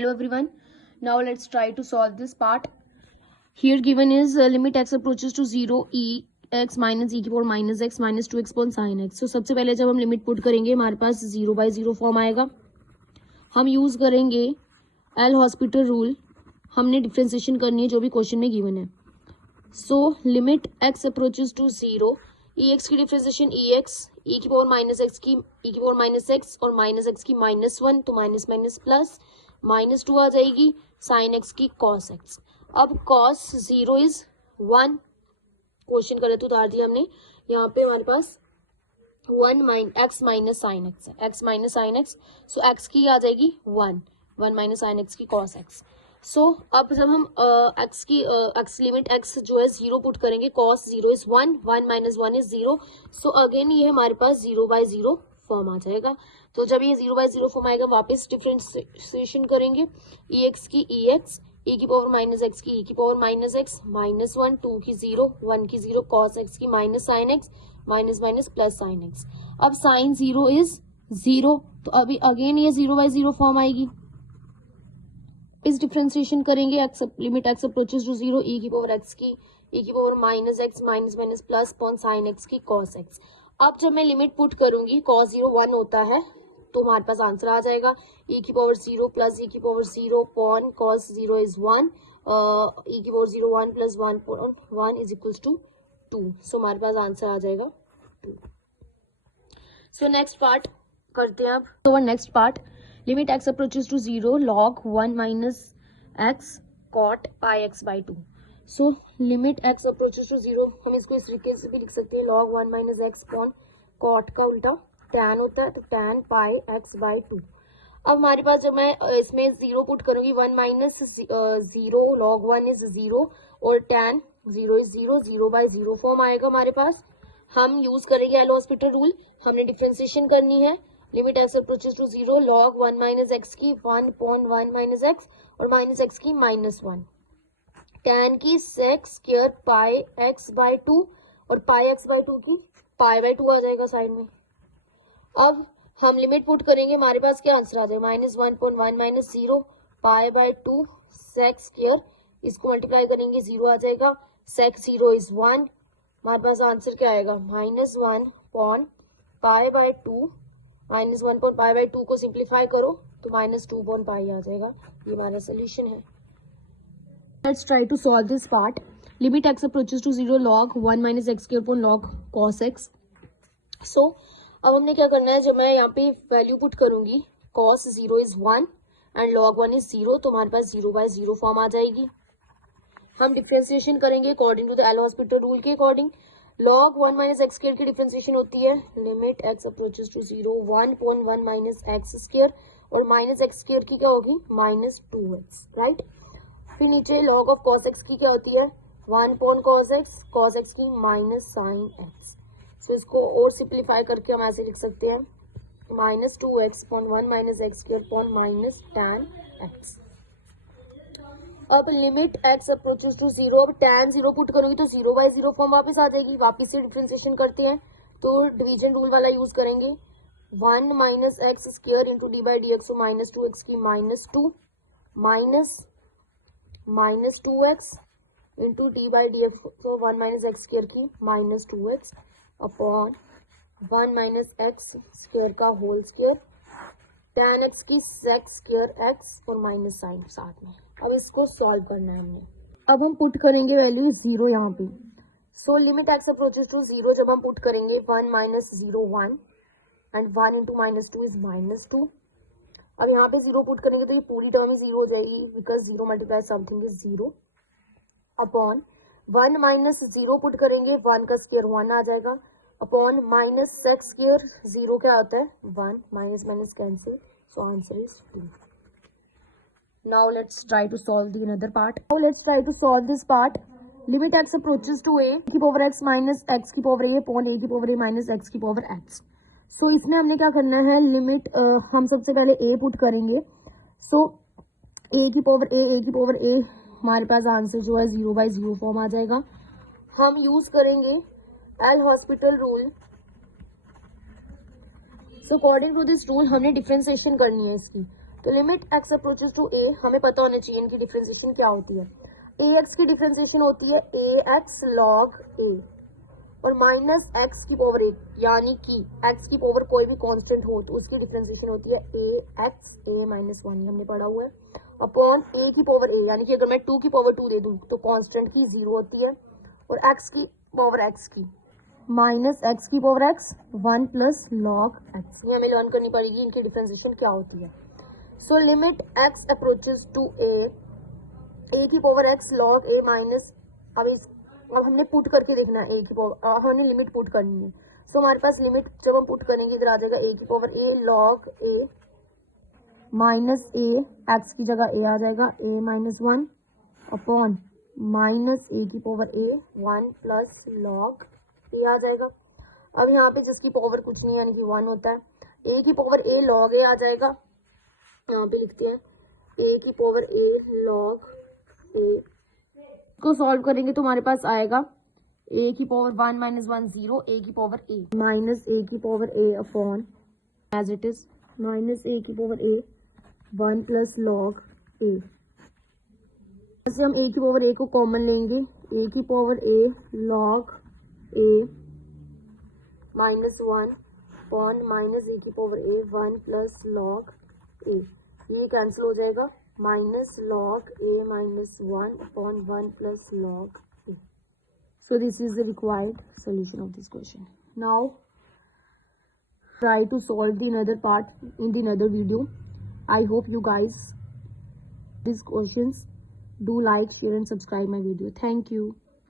Hello everyone. Now let's try to solve this part. Here given is limit x approaches to 0 e x minus e की power minus x minus 2x upon sin x. So सबसे पहले जब हम limit put करेंगे हमारे पास 0/0 form आएगा. हम use करेंगे एल हॉस्पिटल रूल. हमने डिफ्रेंसिएशन करनी है जो भी क्वेश्चन में गिवन है. So limit x approaches to 0 e x की डिफ्रेंसिएशन ई एक्स ई की पावर माइनस एक्स की ई की पावर माइनस एक्स और माइनस एक्स की -1 तो माइनस माइनस प्लस -2 आ जाएगी साइन एक्स की कॉस एक्स. अब कॉस 0 इज 1. क्वेश्चन करे तो उतार दिया हमने. यहाँ पे हमारे पास 1 एक्स माइनस साइन एक्स है. एक्स माइनस साइन एक्स सो एक्स की आ जाएगी 1 माइनस साइन एक्स की कॉस एक्स. सो अब जब हम एक्स की एक्स लिमिट एक्स जो है 0 पुट करेंगे cos 0 is 1 minus 1 is 0. So again ये हमारे पास 0/0 फॉर्म आ जाएगा. तो जब ये 0/0 फॉर्म आएगा वापस डिफरेंशिएशन करेंगे ई एक्स की ई एक्स ई की पावर माइनस एक्स की ई की पावर माइनस एक्स -1 2 की 0 1 की 0 कॉस एक्स की minus sine x minus minus plus sine x. अब साइन 0 इज 0 तो अभी अगेन ये 0/0 फॉर्म आएगी. इस डिफरेंशिएशन करेंगे x limit x approaches to 0 e की पावर एक्स की ई की power minus x minus minus plus upon sine x की कॉस एक्स. अब जब मैं लिमिट पुट करूंगी कॉस 0 1 होता है तो हमारे पास आंसर आ जाएगा ई की पावर 0 प्लस ई की power 0 upon cos 0 is 1 e की power 0 1 plus 1 upon 1 is equals to 2. So हमारे पास आंसर आ जाएगा 2. सो नेक्स्ट पार्ट करते हैं अब. तो next part limit x approaches to 0 log 1 minus x cot pi x by 2. So limit x approaches to 0 हम इसको इस तरीके से भी लिख सकते हैं log 1 minus x upon cot का उल्टा tan होता है तो tan पाई एक्स बाई 2. अब हमारे पास जब मैं इसमें 0 पुट करूंगी 1 माइनस 0 log 1 इज 0 और tan 0 इज 0/0 फॉर्म आएगा हमारे पास. हम यूज करेंगे एल हॉस्पिटल रूल. हमने डिफरेंशिएशन करनी है. Limit x approaches to 0 log 1 minus x की 1/1 माइनस एक्स और माइनस एक्स की -1 tan की sec square pi x by 2 और पाई एक्स बाई 2 की पाई/2 आ जाएगा साइड में. अब हम लिमिट पुट करेंगे हमारे पास क्या आंसर आ जाएगा -1/1 माइनस 0 पाई/2 सेक स्क्वायर. इसको मल्टीप्लाई करेंगे 0 आ जाएगा. सेक 0 इज 1. हमारे पास आंसर क्या आएगा -1 पॉन पाई/2 -1 पॉन पाई/2 को सिंप्लीफाई करो तो -2 पॉन पाई आ जाएगा. ये हमारा सोल्यूशन है. Let's try to solve this part. Limit x approaches to 0 log 1 minus x के upon log cos x. So अब हमने क्या करना है जब मैं यहाँ पे वैल्यू पुट करूंगी cos 0 is 1 and log 1 is 0 तो हमारे पास 0/0 फॉर्म आ जाएगी. हम डिफरेंशिएशन करेंगे according to the L hospital rule के according. log 1 minus x square की डिफरेंशिएशन होती है limit x approaches to 0 1/1 minus x square और माइनस एक्स स्क्वायर की क्या होगी -2x राइट. फिर नीचे log ऑफ cos x की क्या होती है 1/cos x की माइनस साइन x. सो इसको और सिंप्लीफाई करके हम ऐसे लिख सकते हैं -2x/1 minus x square upon minus tan x. अब लिमिट एक्स अप्रोचेस टू 0 अब tan 0 पुट करोगी तो 0/0 फॉर्म वापस आ जाएगी. वापस से डिफरेंशिएशन करते हैं तो डिवीजन रूल वाला यूज करेंगे 1 minus x square into d/dx तो -2x की -2 माइनस -2x इंटू d/dx तो 1 माइनस एक्स स्क्वायर की -2x upon 1 minus x square का होल स्क्वायर tan x की सेक स्क्वायर x और माइनस साइन साथ में. अब इसको सॉल्व करना है हमने. अब हम पुट करेंगे वैल्यू 0 यहाँ पे. So limit x approaches to 0 जब हम पुट करेंगे 1 माइनस 0 1 एंड 1 इंटू -2 इज -2. अब यहाँ पे 0 पुट करेंगे तो ये पूरी टर्म ही 0 हो जाएगी because 0 multiply something is 0 upon 1 minus 0 put करेंगे 1 का स्क्वायर 1 आ जाएगा अपॉन माइनस सेक स्क्वायर 0 क्या होता है 1 minus minus cancel so answer is 2. Now let's try to solve the another part. Now let's try to solve this part. Limit x approaches to a की power x minus x की power a upon a की power a minus x की power x. सो इसमें हमने क्या करना है limit हम सबसे पहले a पुट करेंगे. सो a की पावर a हमारे पास आंसर जो है 0/0 फॉर्म आ जाएगा. हम यूज करेंगे L hospital rule. So according to this rule हमने डिफरेंशिएशन करनी है इसकी. तो limit x approaches to a, हमें पता होना चाहिए इनकी डिफरेंशिएशन क्या होती है। ए एक्स की डिफरेंशिएशन होती है ए एक्स लॉग ए और माइनस एक्स की पावर ए, यानी कि एक्स की पावर कोई भी कांस्टेंट हो तो उसकी डिफरेंशिएशन होती है ए एक्स ए माइनस वन, हमने पढ़ा हुआ है, अपॉन ए की पावर ए, यानी कि अगर मैं 2 की पावर 2 दे दूं तो कांस्टेंट की 0 होती है, और एक्स की पावर एक्स की माइनस एक्स की power x 1 plus log x. ये हमें लर्न करनी पड़ेगी इनकी डिफरेंशिएशन क्या होती है। So limit x approaches to A की power X log A minus, अब हमने पुट करके देखना है ए की पावर, हमने लिमिट पुट करनी है। सो हमारे पास लिमिट जब हम पुट करेंगे इधर आ जाएगा ए की power A log A minus A, x की जगह ए आ जाएगा ए minus one upon minus A की पावर ए 1 प्लस लॉग ए आ जाएगा। अब यहाँ पे जिसकी पावर कुछ नहीं यानी कि 1 होता है, ए की पावर ए लॉग ए आ जाएगा, यहाँ पे लिखते हैं ए की पावर ए लॉग ए को सॉल्व करेंगे तो हमारे पास आएगा ए की पावर 1 माइनस 1 0, ए की पावर ए माइनस ए की power A upon as it is minus A की power A 1 plus log A. जैसे हम ए की पावर ए को कॉमन लेंगे, ए की power A log A minus 1 upon minus A की पावर ए 1 प्लस लॉग ए, ये कैंसिल हो जाएगा, minus log A minus 1 upon 1 plus log a. So this is the required solution of this question. Now try to solve the another part in the another video. I hope you guys these questions. Do like, share and subscribe my video. Thank you.